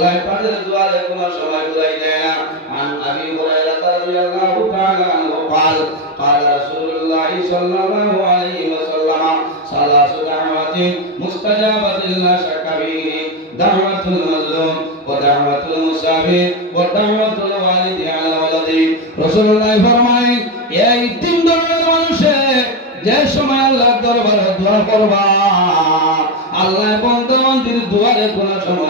আল্লাহ পাকের দুয়ারে কোনো সময় বুঝাই দেয় না আন আবি হুরায়রা রাদিয়াল্লাহু তাআলা আনহু قال قال رسول الله صلى الله عليه وسلم ثلاث دعوات مستجابة لا شك فيه دعوة المظلوم ودعوة المسافر ودعوة الوالد على ولده رسول الله فرمائے এই তিন ধরনের মানুষে যে সময় আল্লাহর দরবারে দোয়া করবা আল্লাহ বন্ধ মন্দির দুয়ারে কোনো সময়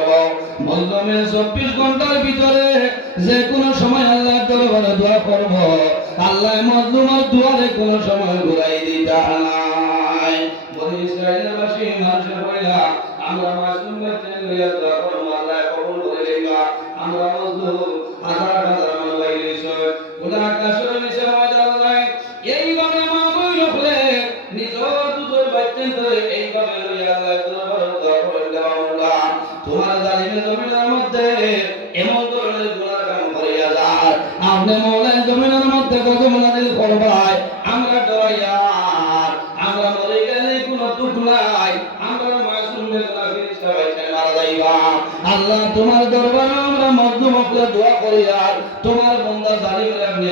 করব মজলুমের চব্বিশ ঘণ্টার ভিতরে যে কোনো সময় আল্লাহর দরবারে দোয়া করব। আল্লাহ মজলুমের দুয়ারে কোনো সময় ঘুরাই দিতা নাই বনি ইসরায়েলবাসী মানুষের হইলা আমরা বাচ্চা লইয়া আল্লাহ কবুল করে আমরা মজলুম আপনি মৌলায় জমিনের মধ্যে কত মুনাদিল করবাই আমরা ডরাইয়ার। আমরা মরে গেলে কোনো দুঃখ নাই। আমরা মাসুম বেদনা বাইতে মারা যাইবা। আল্লাহ, তোমার দরবারে আমরা মধ্যমকে দোয়া করি আর তোমার বন্দা জালিমের আপনি